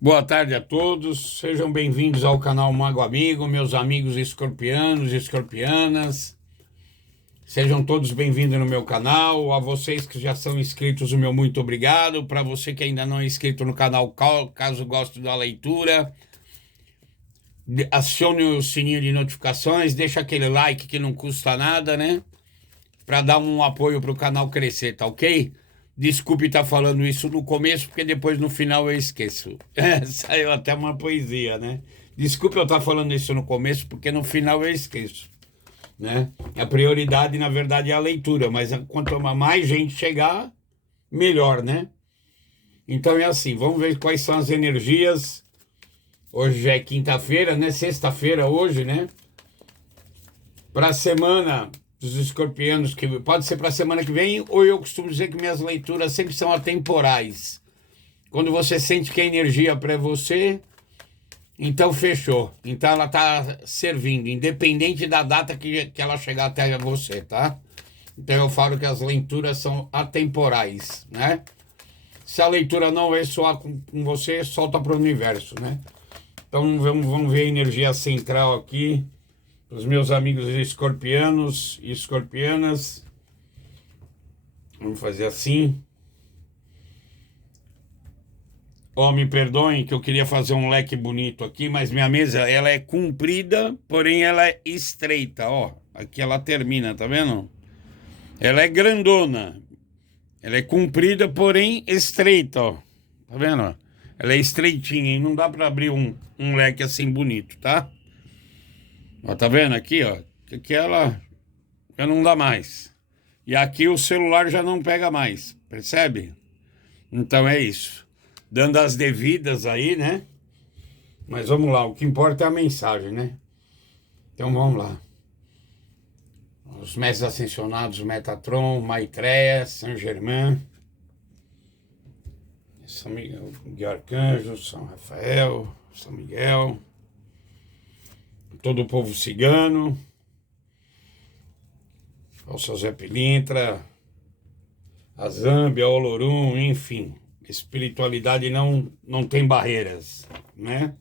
Boa tarde a todos, sejam bem-vindos ao canal Mago Amigo, meus amigos escorpianos e escorpianas. Sejam todos bem-vindos no meu canal. A vocês que já são inscritos, o meu muito obrigado. Para você que ainda não é inscrito no canal, caso goste da leitura, acione o sininho de notificações, deixa aquele like que não custa nada, né? Para dar um apoio para o canal crescer, tá ok? Desculpe estar falando isso no começo, porque depois no final eu esqueço. Saiu até uma poesia, né? Desculpe eu estar falando isso no começo, porque no final eu esqueço, né? A prioridade, na verdade, é a leitura, mas quanto mais gente chegar, melhor, né? Então é assim, vamos ver quais são as energias. Hoje já é quinta-feira, né? Sexta-feira hoje, né? Para a semana dos escorpianos, que pode ser para a semana que vem, ou eu costumo dizer que minhas leituras sempre são atemporais. Quando você sente que a energia é para você, então fechou. Então ela está servindo, independente da data que ela chegar até você, tá? Então eu falo que as leituras são atemporais, né? Se a leitura não vai soar com você, solta para o universo, né? Então vamos ver a energia central aqui. Os meus amigos escorpianos e escorpianas. Vamos fazer assim. Ó, me perdoem que eu queria fazer um leque bonito aqui, mas minha mesa ela é comprida, porém ela é estreita, ó. Aqui ela termina, tá vendo? Ela é grandona. Ela é comprida, porém estreita, ó. Tá vendo? Ela é estreitinha e não dá para abrir um leque assim bonito, tá? Ó, tá vendo aqui, ó? Aqui ela já não dá mais. E aqui o celular já não pega mais, percebe? Então é isso. Dando as devidas aí, né? Mas vamos lá, o que importa é a mensagem, né? Então vamos lá. Os mestres ascensionados, Metatron, Maitreya, Saint Germain, São Miguel de Arcanjo, São Rafael, São Miguel, todo o povo cigano, o São Zé Pilintra, a Zâmbia, o Olorum, enfim. Espiritualidade não tem barreiras, né?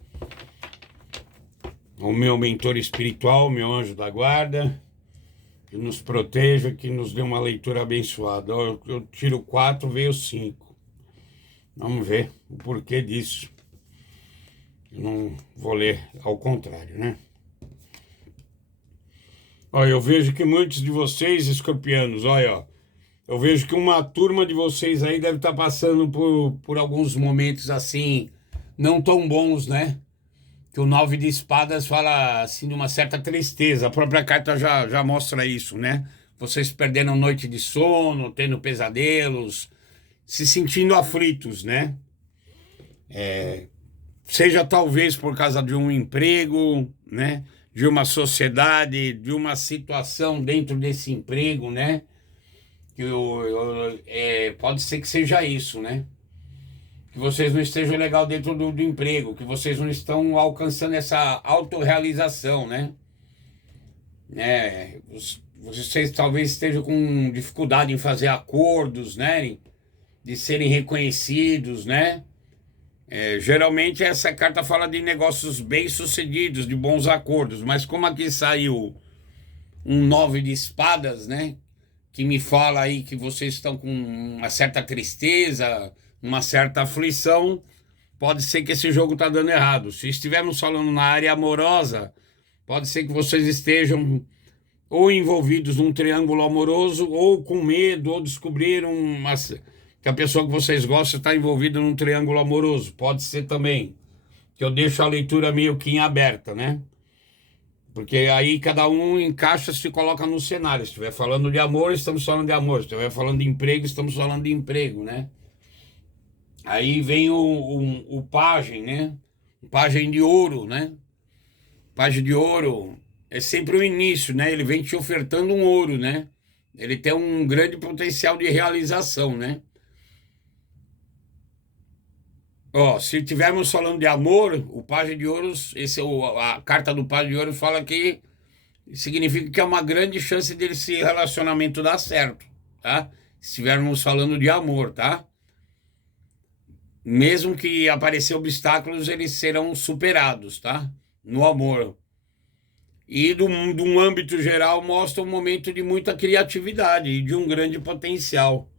O meu mentor espiritual, meu anjo da guarda, que nos proteja, que nos dê uma leitura abençoada. Eu tiro 4, veio 5. Vamos ver o porquê disso. Eu não vou ler ao contrário, né? Olha, eu vejo que muitos de vocês, escorpianos, olha, ó, eu vejo que uma turma de vocês aí deve estar passando por alguns momentos assim, não tão bons, né? Que o 9 de espadas fala assim de uma certa tristeza. A própria carta já mostra isso, né? Vocês perdendo noite de sono, tendo pesadelos, se sentindo aflitos, né? Seja talvez por causa de um emprego, né? De uma sociedade, de uma situação dentro desse emprego, né? Pode ser que seja isso, né? Que vocês não estejam legal dentro do emprego, que vocês não estão alcançando essa autorrealização, né? Vocês talvez estejam com dificuldade em fazer acordos, né? De serem reconhecidos, né? Geralmente essa carta fala de negócios bem-sucedidos, de bons acordos, mas como aqui saiu um 9 de espadas, né? Que me fala aí que vocês estão com uma certa tristeza, uma certa aflição, pode ser que esse jogo está dando errado. Se estivermos falando na área amorosa, pode ser que vocês estejam ou envolvidos num triângulo amoroso, ou com medo, ou descobriram que a pessoa que vocês gostam está envolvida num triângulo amoroso. Pode ser também. Que eu deixo a leitura meio que em aberta, né? Porque aí cada um encaixa, se coloca no cenário. Se estiver falando de amor, estamos falando de amor. Se estiver falando de emprego, estamos falando de emprego, né? Aí vem o pajem, né? O pajem de ouro, né? Pajem de ouro é sempre o início, né? Ele vem te ofertando um ouro, né? Ele tem um grande potencial de realização, né? Ó, se estivermos falando de amor, o pajem de ouros, a carta do pajem de ouro fala que significa que é uma grande chance desse relacionamento dar certo, tá? Se estivermos falando de amor, tá? mesmo que aparecer obstáculos, eles serão superados, tá? No amor. E de um âmbito geral, mostra um momento de muita criatividade e de um grande potencial.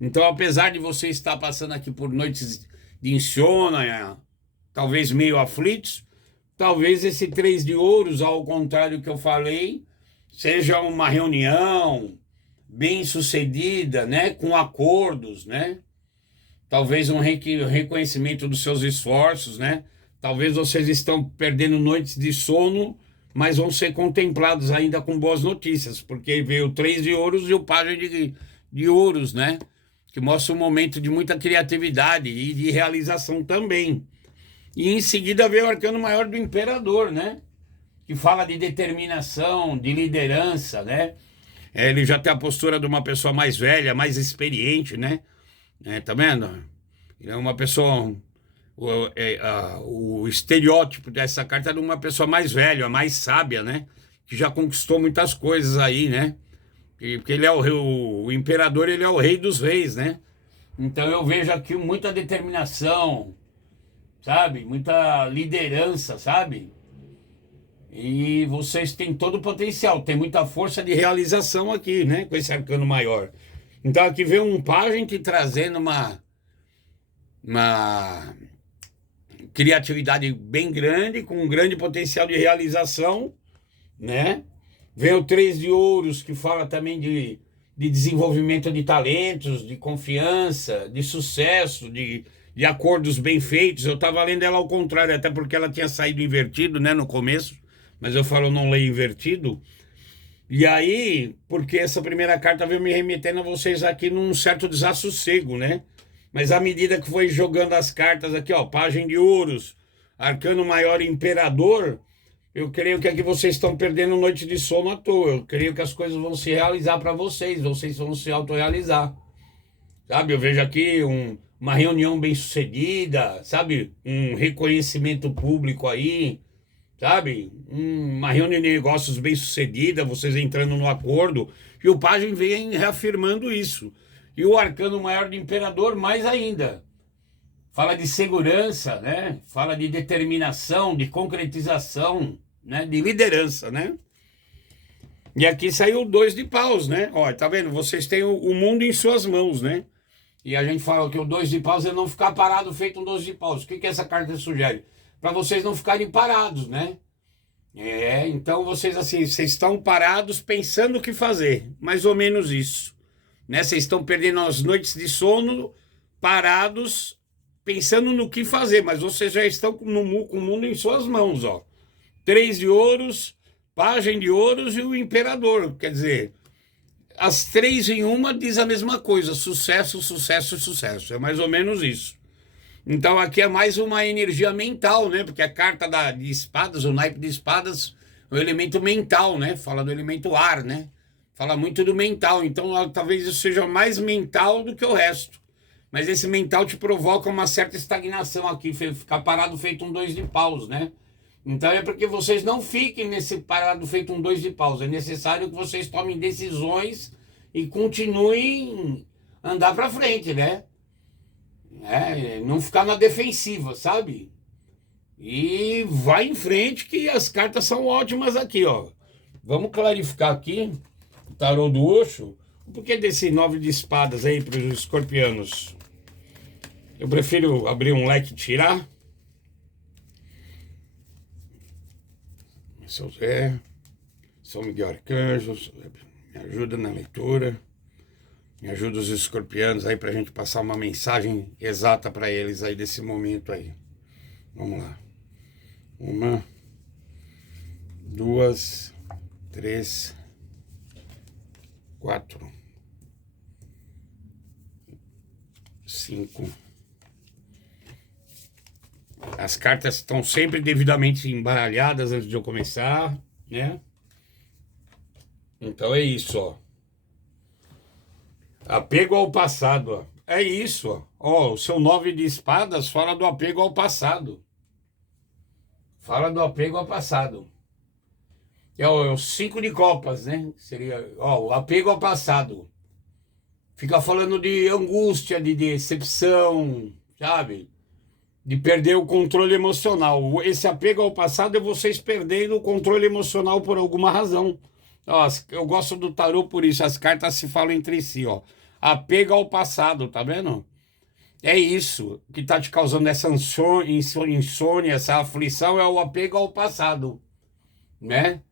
Então, apesar de você estar passando aqui por noites de insônia, talvez meio aflitos, talvez esse 3 de ouros, ao contrário do que eu falei, seja uma reunião bem sucedida, né? Com acordos, né? Talvez um reconhecimento dos seus esforços, né? Talvez vocês estão perdendo noites de sono, mas vão ser contemplados ainda com boas notícias, porque veio o 3 de ouros e o pajem de ouros, né? Que mostra um momento de muita criatividade e de realização também. E em seguida veio o arcano maior do imperador, né? Que fala de determinação, de liderança, né? Ele já tem a postura de uma pessoa mais velha, mais experiente, né? Tá vendo? Ele é uma pessoa. O estereótipo dessa carta é de uma pessoa mais velha, mais sábia, né? Que já conquistou muitas coisas aí, né? Porque ele é o imperador, ele é o rei dos reis, né? Então eu vejo aqui muita determinação, sabe? Muita liderança, sabe? E vocês têm todo o potencial, tem muita força de realização aqui, né? Com esse arcano maior. Então aqui vem um pajem te trazendo uma criatividade bem grande, com um grande potencial de realização, né? Vem o 3 de ouros, que fala também de desenvolvimento de talentos, de confiança, de sucesso, de acordos bem feitos. Eu estava lendo ela ao contrário, até porque ela tinha saído invertido, né, no começo, mas eu falo não leio invertido. E aí, porque essa primeira carta veio me remetendo a vocês aqui num certo desassossego, né? Mas à medida que foi jogando as cartas aqui, ó, pajem de ouros, arcano maior imperador, eu creio que aqui vocês estão perdendo noite de sono à toa. Eu creio que as coisas vão se realizar para vocês vão se autorrealizar. Sabe, eu vejo aqui uma reunião bem sucedida, sabe? Um reconhecimento público aí, sabe? Uma reunião de negócios bem sucedida, vocês entrando no acordo. E o pajem vem reafirmando isso. E o arcano maior do imperador, mais ainda. Fala de segurança, né? Fala de determinação, de concretização, né? De liderança, né? E aqui saiu o 2 de paus, né? Ó, tá vendo? Vocês têm o mundo em suas mãos, né? E a gente fala que o 2 de paus é não ficar parado feito um 12 de paus. O que que essa carta sugere? Para vocês não ficarem parados, né? Então vocês assim, vocês estão parados pensando o que fazer. Mais ou menos isso. Né? Vocês estão perdendo as noites de sono parados, pensando no que fazer, mas vocês já estão com o mundo em suas mãos, ó. 3 de ouros, pajem de ouros e o imperador. Quer dizer, as 3 em uma diz a mesma coisa: sucesso, sucesso e sucesso. É mais ou menos isso. Então aqui é mais uma energia mental, né? Porque a carta de espadas, o naipe de espadas, é o elemento mental, né? Fala do elemento ar, né? Fala muito do mental, então talvez isso seja mais mental do que o resto. Mas esse mental te provoca uma certa estagnação aqui, ficar parado feito um 2 de paus, né? Então é porque vocês não fiquem nesse parado feito um 2 de paus. É necessário que vocês tomem decisões e continuem a andar para frente, né? Não ficar na defensiva, sabe? E vai em frente que as cartas são ótimas aqui, ó. Vamos clarificar aqui. Tarô do Osho, o porquê desse 9 de espadas aí para os escorpianos? Eu prefiro abrir um leque e tirar. São Zé, São Miguel Arcanjos, me ajuda na leitura, me ajuda os escorpianos aí para a gente passar uma mensagem exata para eles aí desse momento aí. Vamos lá. 1, 2, 3, 4, 5. As cartas estão sempre devidamente embaralhadas antes de eu começar, né? Então é isso, ó. Apego ao passado, ó. É isso, ó. Ó, o seu 9 de espadas fala do apego ao passado. Fala do apego ao passado. É o 5 de copas, né? Seria, ó, o apego ao passado. Fica falando de angústia, de decepção, sabe? De perder o controle emocional. Esse apego ao passado é vocês perdendo o controle emocional por alguma razão. Ó, eu gosto do tarô por isso, as cartas se falam entre si, ó. Apego ao passado, tá vendo? É isso que tá te causando essa insônia, essa aflição, é o apego ao passado, né?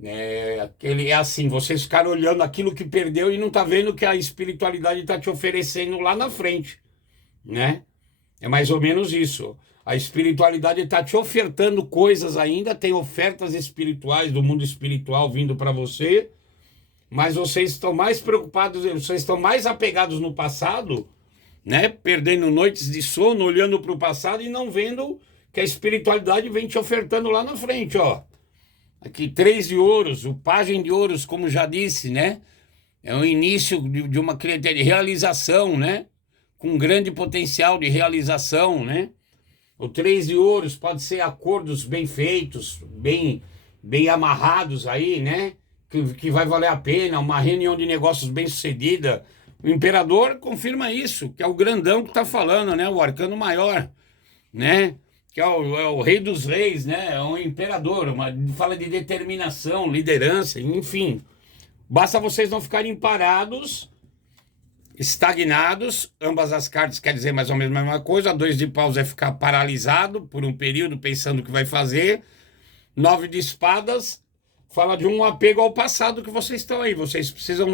É assim, vocês ficaram olhando aquilo que perdeu e não tá vendo que a espiritualidade tá te oferecendo lá na frente, né? É mais ou menos isso. A espiritualidade está te ofertando coisas ainda, tem ofertas espirituais do mundo espiritual vindo para você, mas vocês estão mais preocupados, vocês estão mais apegados no passado, né? Perdendo noites de sono, olhando para o passado e não vendo que a espiritualidade vem te ofertando lá na frente, ó. Aqui, 3 de ouros, o pajem de ouros, como já disse, né? É o início de uma realização, né? Com grande potencial de realização, né? O 3 de ouros pode ser acordos bem feitos, bem amarrados aí, né? Que vai valer a pena, uma reunião de negócios bem sucedida. O imperador confirma isso, que é o grandão que está falando, né? O arcano maior, né? Que é o rei dos reis, né? É um imperador, fala de determinação, liderança, enfim. Basta vocês não ficarem parados, estagnados. Ambas as cartas quer dizer mais ou menos a mesma coisa. 2 de paus é ficar paralisado por um período, pensando o que vai fazer. 9 de espadas fala de um apego ao passado que vocês estão aí. Vocês precisam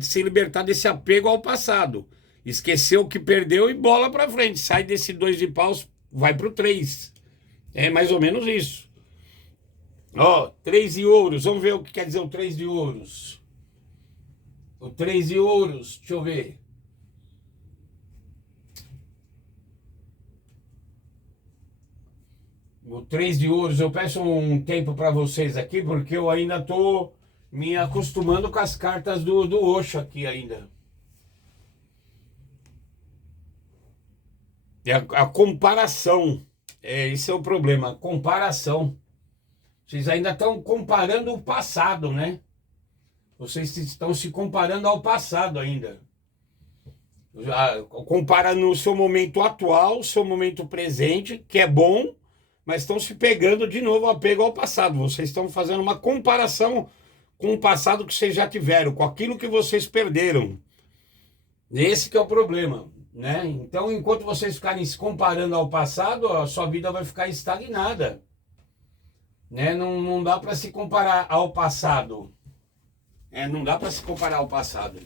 se libertar desse apego ao passado. Esquecer o que perdeu e bola para frente. Sai desse 2 de paus, vai pro 3. É mais ou menos isso. Ó, 3 de ouros. Vamos ver o que quer dizer o 3 de ouros. O 3 de ouros, deixa eu ver. O 3 de ouros, eu peço um tempo para vocês aqui, porque eu ainda tô me acostumando com as cartas do Osho aqui ainda. É a comparação. Esse é o problema, a comparação. Vocês ainda estão comparando o passado, né? Vocês estão se comparando ao passado ainda. Comparando o seu momento atual, o seu momento presente, que é bom, mas estão se pegando de novo o apego ao passado. Vocês estão fazendo uma comparação com o passado que vocês já tiveram, com aquilo que vocês perderam. Esse que é o problema, né? Então, enquanto vocês ficarem se comparando ao passado, a sua vida vai ficar estagnada, né? Não dá para se comparar ao passado. Não dá para se comparar ao passado.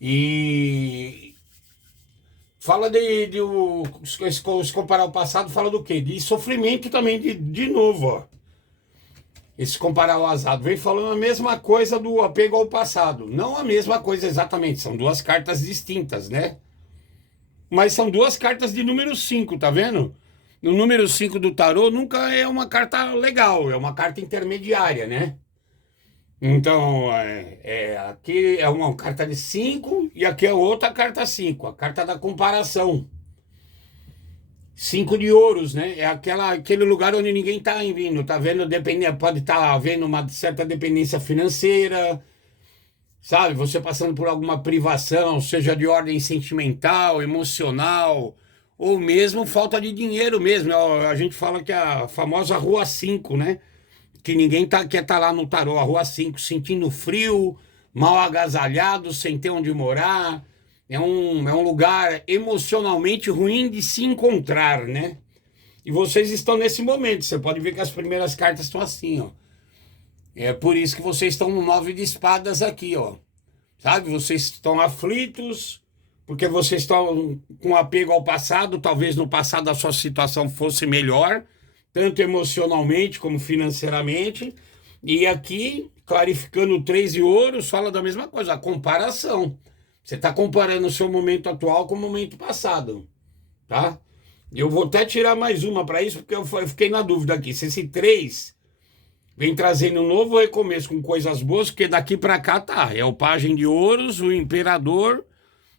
E fala se comparar ao passado, fala do quê? De sofrimento também, de novo, ó. Esse comparar ao azado vem falando a mesma coisa do apego ao passado. Não a mesma coisa exatamente, são duas cartas distintas, né? Mas são duas cartas de número 5, tá vendo? No número 5 do tarô nunca é uma carta legal, é uma carta intermediária, né? Então, aqui é uma carta de 5 e aqui é outra carta 5, a carta da comparação. 5 de ouros, né? É aquele lugar onde ninguém tá vindo, tá vendo? Pode estar havendo uma certa dependência financeira, sabe? Você passando por alguma privação, seja de ordem sentimental, emocional, ou mesmo falta de dinheiro mesmo. A gente fala que é a famosa Rua 5, né? Que ninguém quer estar lá no tarô, a Rua 5, sentindo frio, mal agasalhado, sem ter onde morar. É um lugar emocionalmente ruim de se encontrar, né? E vocês estão nesse momento. Você pode ver que as primeiras cartas estão assim, ó. É por isso que vocês estão no 9 de espadas aqui, ó. Sabe? Vocês estão aflitos, porque vocês estão com apego ao passado. Talvez no passado a sua situação fosse melhor, tanto emocionalmente como financeiramente. E aqui, clarificando o 3 de ouros, fala da mesma coisa, a comparação. Você está comparando o seu momento atual com o momento passado, tá? Eu vou até tirar mais uma para isso, porque eu fiquei na dúvida aqui. Se esse 3 vem trazendo um novo recomeço com coisas boas, porque daqui para cá tá. É o pajem de ouros, o imperador,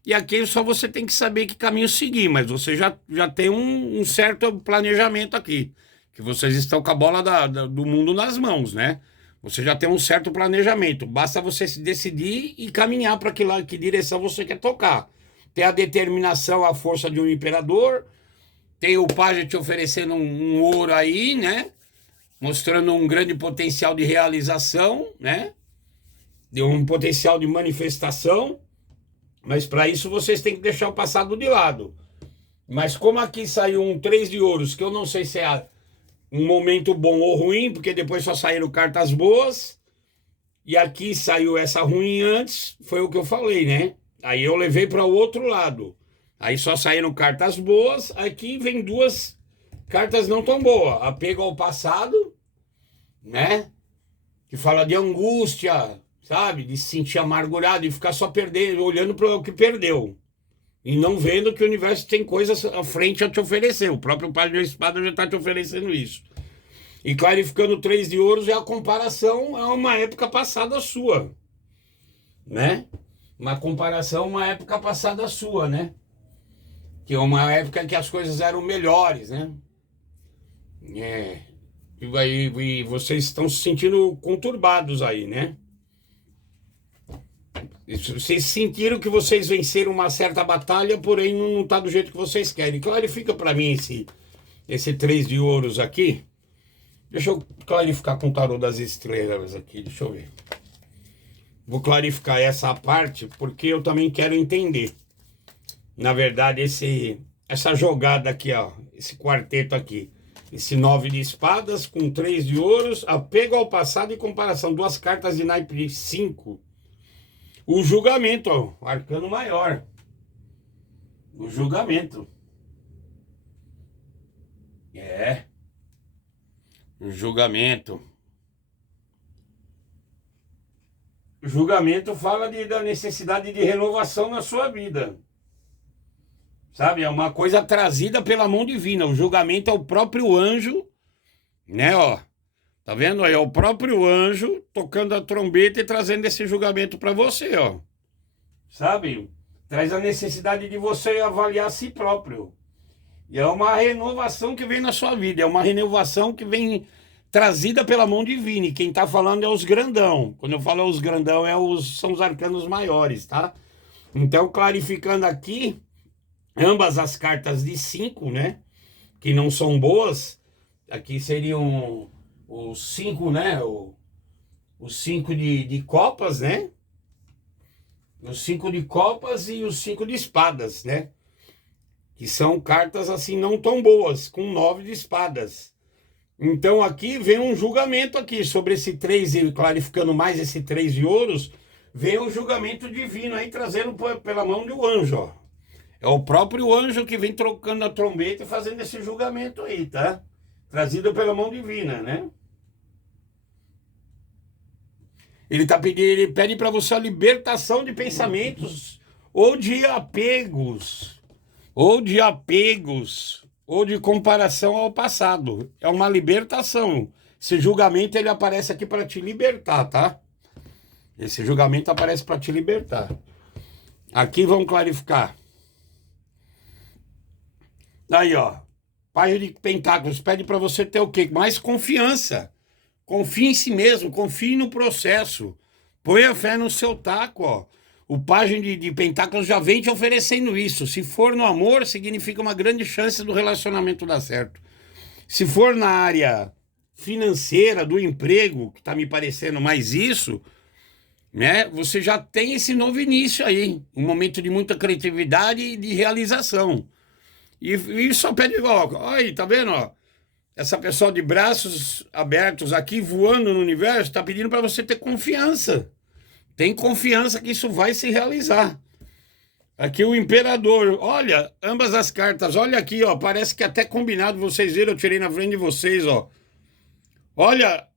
e aqui só você tem que saber que caminho seguir, mas você já tem um certo planejamento aqui, que vocês estão com a bola do mundo nas mãos, né? Você já tem um certo planejamento. Basta você se decidir e caminhar para que direção você quer tocar. Tem a determinação, a força de um imperador. Tem o pajem te oferecendo um ouro aí, né? Mostrando um grande potencial de realização, né? De um potencial de manifestação. Mas para isso vocês têm que deixar o passado de lado. Mas como aqui saiu um 3 de ouros, que eu não sei se é um momento bom ou ruim, porque depois só saíram cartas boas, e aqui saiu essa ruim antes, foi o que eu falei, né? Aí eu levei para o outro lado. Aí só saíram cartas boas, aqui vem duas cartas não tão boas. Apego ao passado, né? Que fala de angústia, sabe? De se sentir amargurado e ficar só perdendo, olhando para o que perdeu. E não vendo que o universo tem coisas à frente a te oferecer. O próprio Pai da Espada já está te oferecendo isso. E clarificando o 3 de ouros é a comparação a uma época passada sua. Né? Uma comparação a uma época passada sua, né? Que é uma época em que as coisas eram melhores, né? E vocês estão se sentindo conturbados aí, né? Vocês sentiram que vocês venceram uma certa batalha, porém não está do jeito que vocês querem. Clarifica para mim esse 3 de ouros aqui. Deixa eu clarificar com o tarô das estrelas aqui, deixa eu ver. Vou clarificar essa parte porque eu também quero entender. Na verdade, essa jogada aqui, ó, esse quarteto aqui. Esse 9 de espadas com 3 de ouros, apego ao passado e comparação. Duas cartas de naipe 5. O julgamento, ó, o arcano maior. O julgamento. O julgamento. O julgamento fala da necessidade de renovação na sua vida. Sabe, é uma coisa trazida pela mão divina. O julgamento é o próprio anjo, né, ó. Tá vendo aí? É o próprio anjo tocando a trombeta e trazendo esse julgamento para você, ó. Sabe? Traz a necessidade de você avaliar a si próprio. E é uma renovação que vem na sua vida. É uma renovação que vem trazida pela mão divina. E quem tá falando é os grandão. Quando eu falo os grandão, são os arcanos maiores, tá? Então, clarificando aqui, ambas as cartas de 5, né? Que não são boas. Aqui seriam os 5, né? Os 5 de copas, né? Os 5 de copas e os 5 de espadas, né? Que são cartas assim não tão boas, com 9 de espadas. Então aqui vem um julgamento aqui sobre esse 3, e clarificando mais esse 3 de ouros, vem um julgamento divino aí, trazendo pela mão do anjo, ó. É o próprio anjo que vem trocando a trombeta e fazendo esse julgamento aí, tá? Trazido pela mão divina, né? Ele pede para você a libertação de pensamentos ou de apegos, ou de comparação ao passado. É uma libertação. Esse julgamento ele aparece aqui para te libertar, tá? Esse julgamento aparece para te libertar. Aqui vamos clarificar. Aí, ó. Pai de Pentáculos pede para você ter o quê? Mais confiança. Confie em si mesmo, confie no processo. Põe a fé no seu taco, ó. O pajem de Pentáculos já vem te oferecendo isso. Se for no amor, significa uma grande chance do relacionamento dar certo. Se for na área financeira, do emprego, que tá me parecendo mais isso, né? Você já tem esse novo início aí. Um momento de muita criatividade e de realização. E só pede, ó, aí, tá vendo, ó? Essa pessoa de braços abertos aqui, voando no universo, está pedindo para você ter confiança. Tem confiança que isso vai se realizar. Aqui o imperador, olha, ambas as cartas, olha aqui, ó, parece que até combinado, vocês viram, eu tirei na frente de vocês, ó. Olha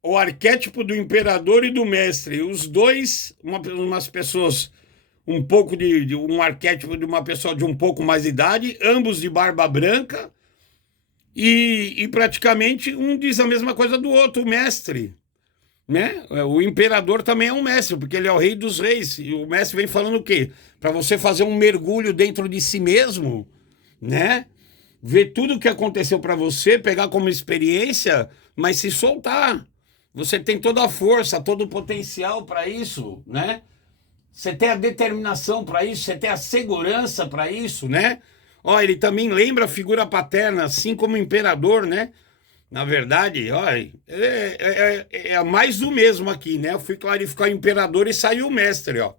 o arquétipo do imperador e do mestre, os dois, umas pessoas, um pouco um arquétipo de uma pessoa de um pouco mais de idade, ambos de barba branca, e praticamente um diz a mesma coisa do outro, o mestre, né? O imperador também é um mestre, porque ele é o rei dos reis. E o mestre vem falando o quê? Para você fazer um mergulho dentro de si mesmo, né? Ver tudo o que aconteceu para você, pegar como experiência, mas se soltar. Você tem toda a força, todo o potencial para isso, né? Você tem a determinação para isso, você tem a segurança para isso, né? Ó, ele também lembra a figura paterna, assim como o imperador, né? Na verdade, ó, é mais do mesmo aqui, né? Eu fui clarificar o imperador e saiu o mestre, ó.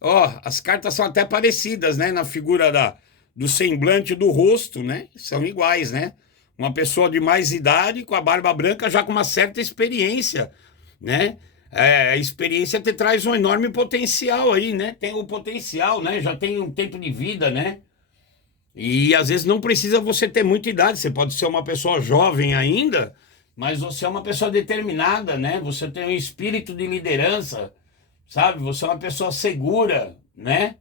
Ó, as cartas são até parecidas, né? Na figura do semblante do rosto, né? São iguais, né? Uma pessoa de mais idade, com a barba branca, já com uma certa experiência, né? A experiência te traz um enorme potencial aí, né? Tem o potencial, né? Já tem um tempo de vida, né? E às vezes não precisa você ter muita idade, você pode ser uma pessoa jovem ainda, mas você é uma pessoa determinada, né? Você tem um espírito de liderança, sabe? Você é uma pessoa segura, né?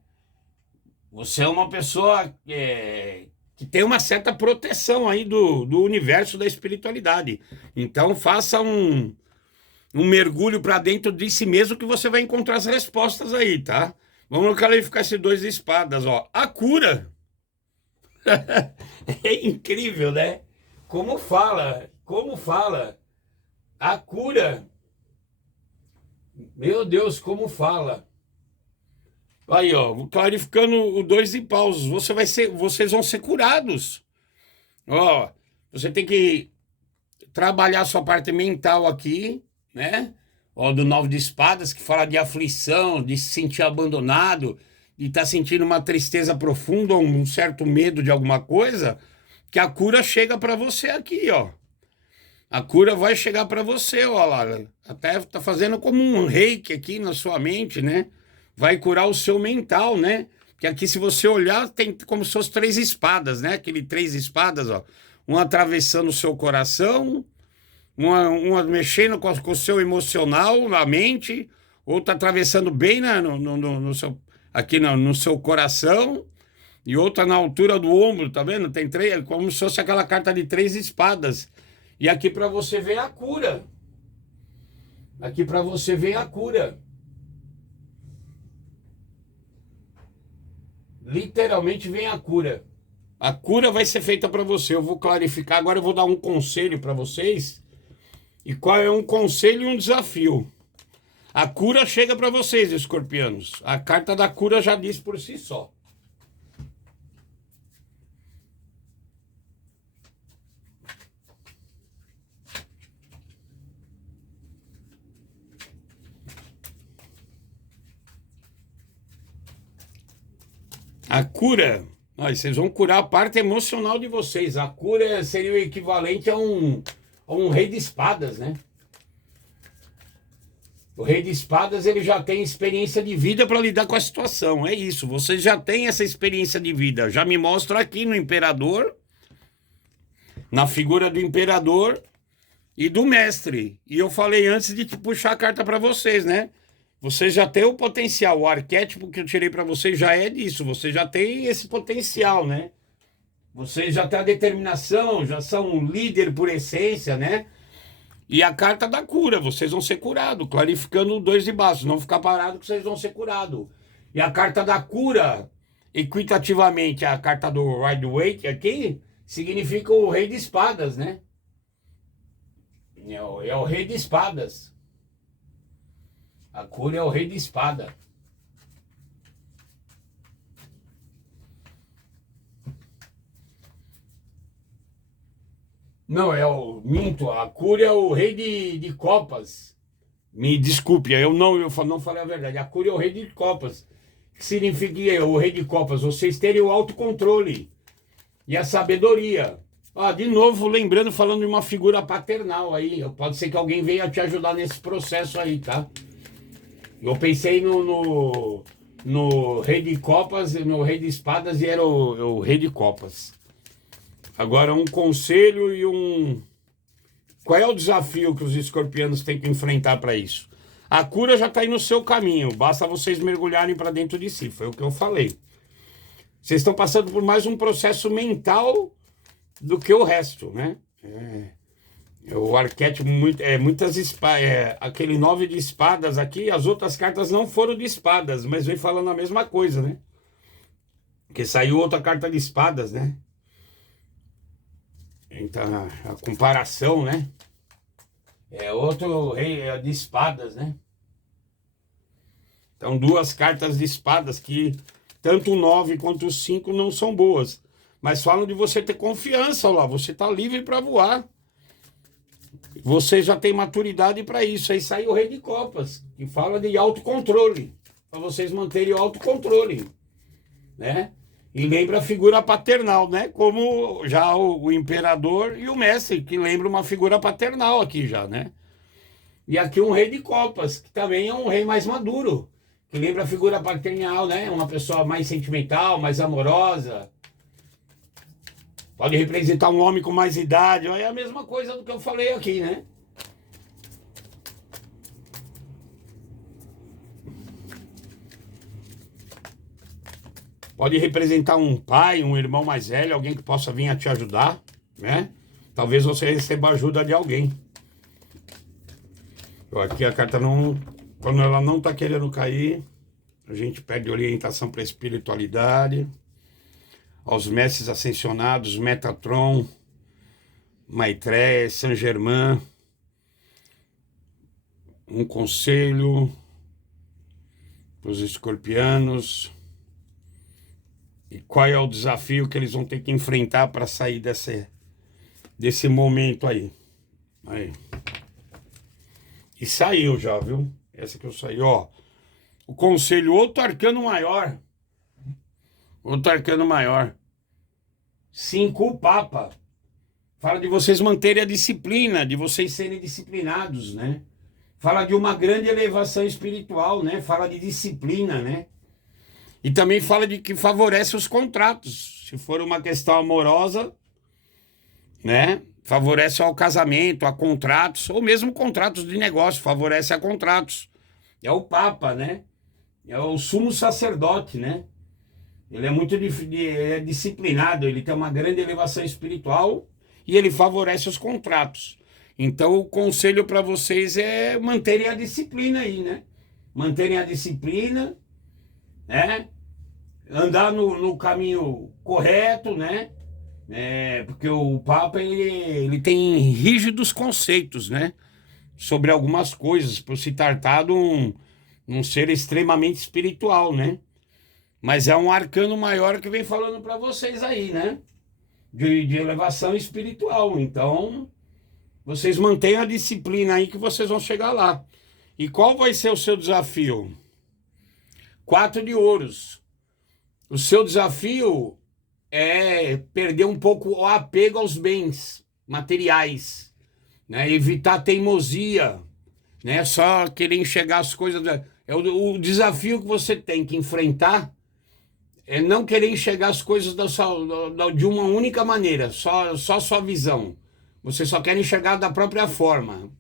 Você é uma pessoa que tem uma certa proteção aí do universo da espiritualidade. Então faça um mergulho para dentro de si mesmo que você vai encontrar as respostas aí, tá? Vamos qualificar esses dois de espadas, ó. A cura. É incrível, né? Como fala. A cura. Meu Deus, como fala. Aí, ó, clarificando o dois de paus, vocês vão ser curados. Ó, você tem que trabalhar sua parte mental aqui, né? Ó, do nove de espadas, que fala de aflição, de se sentir abandonado, de estar sentindo uma tristeza profunda, um certo medo de alguma coisa, que a cura chega para você aqui, ó. A cura vai chegar para você, ó lá. Até tá fazendo como um reiki aqui na sua mente, né? Vai curar o seu mental, né? Porque aqui, se você olhar, tem como se fossem três espadas, né? Aquele três espadas, ó. Uma atravessando o seu coração, uma mexendo com o seu emocional, na mente, outra atravessando bem no seu, aqui no seu coração, e outra na altura do ombro, tá vendo? Tem três, como se fosse aquela carta de três espadas. E aqui para você ver a cura. Aqui para você ver a cura. Literalmente vem a cura. A cura vai ser feita para você. Eu vou clarificar. Agora eu vou dar um conselho para vocês. E qual é um conselho e um desafio? A cura chega para vocês, escorpianos. A carta da cura já diz por si só. A cura, vocês vão curar a parte emocional de vocês. A cura seria o equivalente a um rei de espadas, né? O rei de espadas, ele já tem experiência de vida para lidar com a situação. É isso, vocês já têm essa experiência de vida. Já me mostro aqui no imperador, na figura do imperador e do mestre. E eu falei antes de puxar a carta para vocês, né? Você já tem o potencial, o arquétipo que eu tirei para vocês já é disso, você já tem esse potencial, né? Vocês já têm a determinação, já são um líder por essência, né? E a carta da cura, vocês vão ser curados, clarificando o dois de baixo, não ficar parado que vocês vão ser curados. E a carta da cura, equitativamente, a carta do Rider-Waite aqui, significa o rei de espadas, né? É o rei de espadas. A cura é o rei de espada. Não, minto, a cura é o rei de copas. Me desculpe, eu não falei a verdade. A cura é o rei de copas. Que significa o rei de copas? Vocês terem o autocontrole e a sabedoria. De novo, lembrando, falando de uma figura paternal aí. Pode ser que alguém venha te ajudar nesse processo aí, tá? Eu pensei no rei de copas, no rei de espadas e era o rei de copas. Agora um conselho e um... Qual é o desafio que os escorpianos têm que enfrentar para isso? A cura já está aí no seu caminho, basta vocês mergulharem para dentro de si, foi o que eu falei. Vocês estão passando por mais um processo mental do que o resto, né? O arquétipo, muitas espadas, aquele 9 de espadas aqui, as outras cartas não foram de espadas, mas vem falando a mesma coisa, né? Porque saiu outra carta de espadas, né? Então, a comparação, né? É outro rei de espadas, né? Então, duas cartas de espadas que tanto o 9 quanto o 5 não são boas. Mas falam de você ter confiança lá, você tá livre para voar. Você já tem maturidade para isso. Aí sai o Rei de Copas, que fala de autocontrole, para vocês manterem o autocontrole, né? E lembra a figura paternal, né? Como já o imperador e o mestre, que lembra uma figura paternal aqui já, né? E aqui um Rei de Copas, que também é um rei mais maduro, que lembra a figura paternal, né? Uma pessoa mais sentimental, mais amorosa. Pode representar um homem com mais idade. É a mesma coisa do que eu falei aqui, né? Pode representar um pai, um irmão mais velho, alguém que possa vir a te ajudar, né? Talvez você receba ajuda de alguém. Aqui a carta não... Quando ela não tá querendo cair, a gente pede orientação para a espiritualidade, aos mestres ascensionados, Metatron, Maitreya, Saint Germain, um conselho para os escorpianos. E qual é o desafio que eles vão ter que enfrentar para sair desse momento aí. Aí. E saiu já, viu? Essa que eu saí, ó. O conselho, outro arcano maior. Outro arcano maior. 5, o Papa. Fala de vocês manterem a disciplina, de vocês serem disciplinados, né? Fala de uma grande elevação espiritual, né? Fala de disciplina, né? E também fala de que favorece os contratos. Se for uma questão amorosa, né? Favorece ao casamento, a contratos, ou mesmo contratos de negócio, favorece a contratos. É o Papa, né? É o sumo sacerdote, né? Ele é muito disciplinado, ele tem uma grande elevação espiritual e ele favorece os contratos. Então, o conselho para vocês é manterem a disciplina aí, né? Manterem a disciplina, né? Andar no caminho correto, né? Porque o Papa, ele tem rígidos conceitos, né? Sobre algumas coisas, por se tratar de um ser extremamente espiritual, né? Mas é um arcano maior que vem falando para vocês aí, né? De elevação espiritual. Então, vocês mantenham a disciplina aí que vocês vão chegar lá. E qual vai ser o seu desafio? 4 de ouros. O seu desafio é perder um pouco o apego aos bens materiais, né? Evitar teimosia, né? Só querer enxergar as coisas. O desafio que você tem que enfrentar é não querer enxergar as coisas de uma única maneira, só sua visão. Você só quer enxergar da própria forma.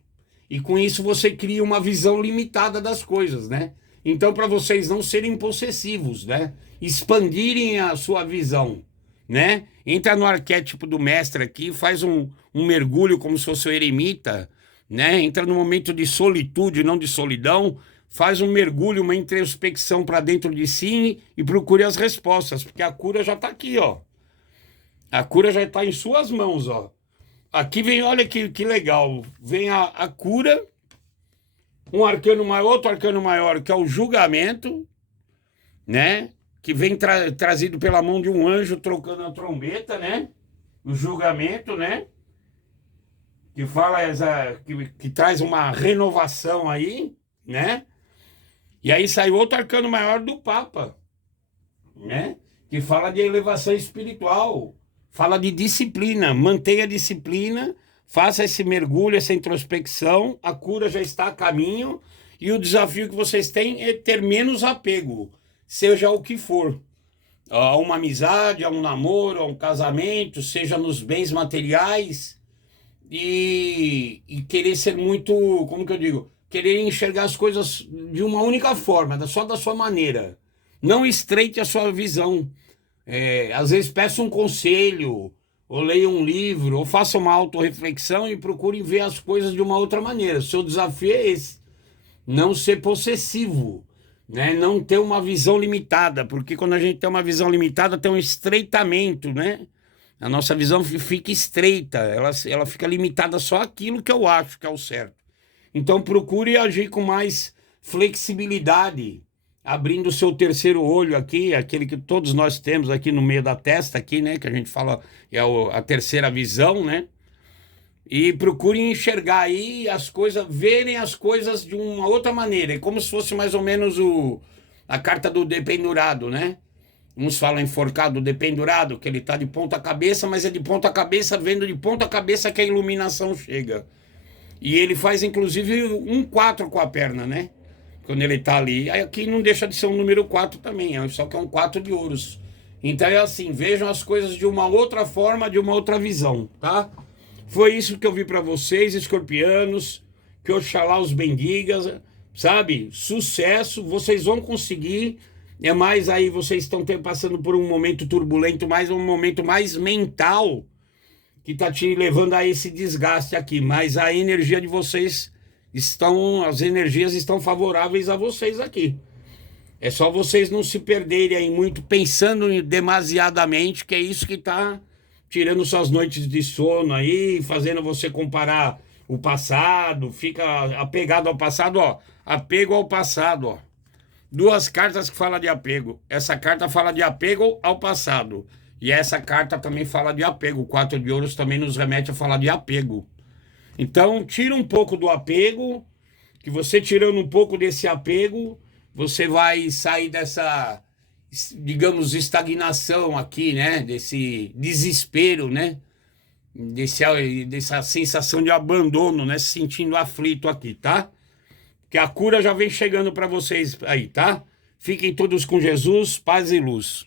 E com isso você cria uma visão limitada das coisas, né? Então, para vocês não serem possessivos, né? Expandirem a sua visão, né? Entra no arquétipo do mestre aqui, faz um mergulho como se fosse o eremita, né? Entra no momento de solitude, não de solidão, faz um mergulho, uma introspecção para dentro de si e procure as respostas, porque a cura já está aqui, ó. A cura já está em suas mãos, ó. Aqui vem, olha que legal, vem a cura, um arcano maior, outro arcano maior, que é o julgamento, né? Que vem trazido pela mão de um anjo trocando a trombeta, né? O julgamento, né? Que fala que traz uma renovação aí, né? E aí sai outro arcano maior do Papa, né? Que fala de elevação espiritual, fala de disciplina, mantenha a disciplina, faça esse mergulho, essa introspecção, a cura já está a caminho e o desafio que vocês têm é ter menos apego, seja o que for. A uma amizade, a um namoro, a um casamento, seja nos bens materiais e querer ser muito, como que eu digo? Querer enxergar as coisas de uma única forma, só da sua maneira. Não estreite a sua visão. Às vezes peça um conselho, ou leia um livro, ou faça uma autorreflexão e procure ver as coisas de uma outra maneira. O seu desafio é esse. Não ser possessivo, né? Não ter uma visão limitada, porque quando a gente tem uma visão limitada, tem um estreitamento, né? A nossa visão fica estreita, ela fica limitada só àquilo que eu acho que é o certo. Então procure agir com mais flexibilidade, abrindo o seu terceiro olho aqui, aquele que todos nós temos aqui no meio da testa aqui, né, que a gente fala é a terceira visão, né? E procure enxergar aí as coisas, verem as coisas de uma outra maneira, é como se fosse mais ou menos a carta do dependurado, né? Uns falam enforcado, dependurado, que ele tá de ponta cabeça, mas é de ponta cabeça, vendo de ponta cabeça que a iluminação chega. E ele faz inclusive um 4 com a perna, né? Quando ele tá ali. Aí aqui não deixa de ser um número 4 também, só que é um 4 de ouros. Então é assim, vejam as coisas de uma outra forma, de uma outra visão, tá? Foi isso que eu vi para vocês, escorpianos. Que Oxalá os bendiga, sabe? Sucesso, vocês vão conseguir. É mais aí, vocês estão passando por um momento turbulento, mais um momento mais mental, que tá te levando a esse desgaste aqui. Mas a energia de vocês as energias estão favoráveis a vocês aqui. É só vocês não se perderem aí muito pensando demasiadamente, que é isso que tá tirando suas noites de sono aí, fazendo você comparar o passado, fica apegado ao passado, ó. Apego ao passado, ó. Duas cartas que falam de apego. Essa carta fala de apego ao passado. E essa carta também fala de apego. O 4 de ouros também nos remete a falar de apego. Então, tira um pouco do apego, que você tirando um pouco desse apego, você vai sair dessa, digamos, estagnação aqui, né? Desse desespero, né? Dessa sensação de abandono, né? Se sentindo aflito aqui, tá? Que a cura já vem chegando para vocês aí, tá? Fiquem todos com Jesus, paz e luz.